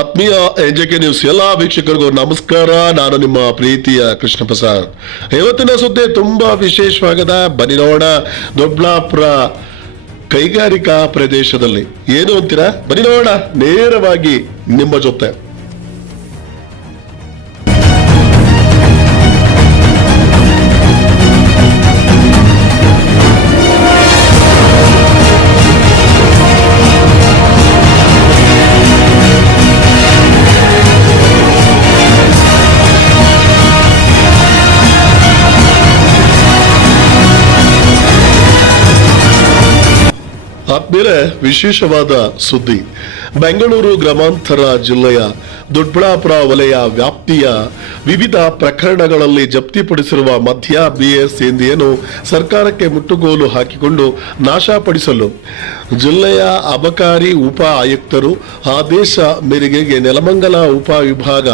ಆತ್ಮೀಯ ಎಜೆಕೆ ನ್ಯೂಸ್ ಎಲ್ಲಾ ವೀಕ್ಷಕರಿಗೂ ನಮಸ್ಕಾರ. ನಾನು ನಿಮ್ಮ ಪ್ರೀತಿಯ ಕೃಷ್ಣ ಪ್ರಸಾದ್ ಇವತ್ತಿನ ಸುದ್ದಿ ತುಂಬಾ ವಿಶೇಷವಾಗದ. ಬನ್ನಿ ನೋಡ ದೊಡ್ಡಬಳ್ಳಾಪುರ ಕೈಗಾರಿಕಾ ಪ್ರದೇಶದಲ್ಲಿ. ಏನು ಅಂತೀರಾ? ಬನ್ನಿ ನೋಡ ನೇರವಾಗಿ ನಿಮ್ಮ ಜೊತೆ. ಆದ್ಮೇಲೆ ವಿಶೇಷವಾದ ಸುದ್ದಿ. ಬೆಂಗಳೂರು ಗ್ರಾಮಾಂತರ ಜಿಲ್ಲೆಯ ದೊಡ್ಡಬಳ್ಳಾಪುರ ವಲಯ ವ್ಯಾಪ್ತಿಯ ವಿವಿಧ ಪ್ರಕರಣಗಳಲ್ಲಿ ಜಪ್ತಿಪಡಿಸಿರುವ ಮಧ್ಯ ಬಿಎಸ್ ಸೇಂದಿಯನ್ನು ಸರ್ಕಾರಕ್ಕೆ ಮುಟ್ಟುಗೋಲು ಹಾಕಿಕೊಂಡು ನಾಶಪಡಿಸಲು ಜಿಲ್ಲೆಯ ಅಬಕಾರಿ ಉಪ ಆಯುಕ್ತರು ಆದೇಶ ಮೇರೆಗೆ ನೆಲಮಂಗಲ ಉಪ ವಿಭಾಗ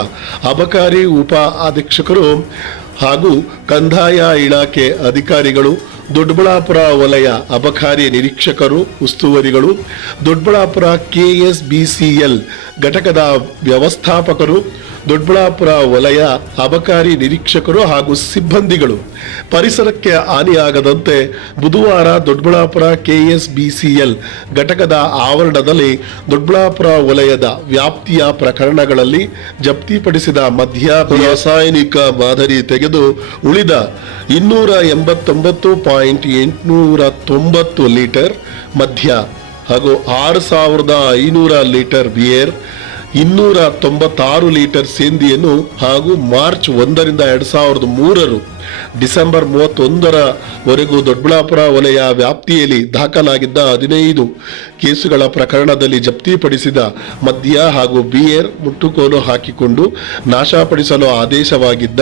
ಅಬಕಾರಿ ಉಪ ಅಧೀಕ್ಷಕರು ಹಾಗೂ ಕಂದಾಯ ಇಲಾಖೆ ಅಧಿಕಾರಿಗಳು ದೊಡ್ಡಬಳ್ಳಾಪುರ ವಲಯ ಅಬಕಾರಿ ನಿರೀಕ್ಷಕರು ಉಸ್ತುವಾರಿಗಳು ದೊಡ್ಡಬಳ್ಳಾಪುರ ಕೆಎಸ್ಬಿಸಿಎಲ್ ಘಟಕದ ವ್ಯವಸ್ಥಾಪಕರು ದೊಡ್ಡಬಳ್ಳಾಪುರ ವಲಯ ಅಬಕಾರಿ ನಿರೀಕ್ಷಕರು ಹಾಗೂ ಸಿಬ್ಬಂದಿಗಳು ಪರಿಸರಕ್ಕೆ ಹಾನಿಯಾಗದಂತೆ ಬುಧವಾರ ದೊಡ್ಡಬಳ್ಳಾಪುರ ಕೆಎಸ್ಬಿಸಿಎಲ್ ಘಟಕದ ಆವರಣದಲ್ಲಿ ದೊಡ್ಡಬಳ್ಳಾಪುರ ವಲಯದ ವ್ಯಾಪ್ತಿಯ ಪ್ರಕರಣಗಳಲ್ಲಿ ಜಪ್ತಿಪಡಿಸಿದ ಮದ್ಯ ರಾಸಾಯನಿಕ ಮಾದರಿ ತೆಗೆದು ಉಳಿದ ಇನ್ನೂರ ಎಂಬತ್ತೊಂಬತ್ತು ಪಾಯಿಂಟ್ ಎಂಟುನೂರ ತೊಂಬತ್ತು ಲೀಟರ್ ಮದ್ಯ ಹಾಗೂ ಆರು ಸಾವಿರದ ಐನೂರ ಲೀಟರ್ ಬಿಯರ್ ಇನ್ನೂರ ತೊಂಬತ್ತಾರು ಲೀಟರ್ ಸೇಂದಿಯನ್ನು ಹಾಗೂ ಮಾರ್ಚ್ ಒಂದರಿಂದ ಎರಡ್ ಸಾವಿರದ ಮೂರರು ಡಿಸೆಂಬರ್ ಮೂವತ್ತೊಂದರವರೆಗೂ ದೊಡ್ಡಬಳ್ಳಾಪುರ ವಲಯ ವ್ಯಾಪ್ತಿಯಲ್ಲಿ ದಾಖಲಾಗಿದ್ದ ಹದಿನೈದು ಕೇಸುಗಳ ಪ್ರಕರಣದಲ್ಲಿ ಜಪ್ತಿಪಡಿಸಿದ ಮದ್ಯ ಹಾಗೂ ಬಿಯರ್ ಮುಟ್ಟುಕೋಲು ಹಾಕಿಕೊಂಡು ನಾಶಪಡಿಸಲು ಆದೇಶವಾಗಿದ್ದ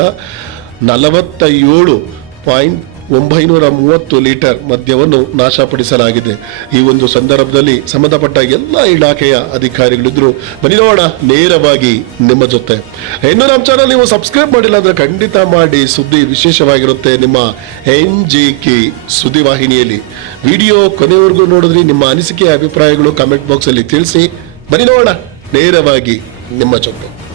ನಲವತ್ತ ಏಳು ಪಾಯಿಂಟ್ ಒಂಬೈನೂರ ಮೂವತ್ತು ಲೀಟರ್ ಮದ್ಯವನ್ನು ನಾಶಪಡಿಸಲಾಗಿದೆ. ಈ ಒಂದು ಸಂದರ್ಭದಲ್ಲಿ ಸಂಬಂಧಪಟ್ಟ ಎಲ್ಲ ಇಲಾಖೆಯ ಅಧಿಕಾರಿಗಳಿದ್ರು, ಬನ್ನಿ ನೇರವಾಗಿ ನಿಮ್ಮ ಜೊತೆ. ಇನ್ನು ನಮ್ಮ ಚಾನಲ್ ನೀವು ಸಬ್ಸ್ಕ್ರೈಬ್ ಮಾಡಿಲ್ಲ ಅಂದ್ರೆ ಖಂಡಿತ ಮಾಡಿ, ಸುದ್ದಿ ವಿಶೇಷವಾಗಿರುತ್ತೆ ನಿಮ್ಮ ಎನ್ ಜಿ ಕೆ ಸುದ್ದಿ ವಾಹಿನಿಯಲ್ಲಿ. ವಿಡಿಯೋ ಕೊನೆವರೆಗೂ ನೋಡಿದ್ರಿ ನಿಮ್ಮ ಅನಿಸಿಕೆ, ಅಭಿಪ್ರಾಯಗಳು ಕಮೆಂಟ್ ಬಾಕ್ಸ್ ಅಲ್ಲಿ ತಿಳಿಸಿ, ಬನ್ನಿ ನೇರವಾಗಿ ನಿಮ್ಮ ಜೊತೆ.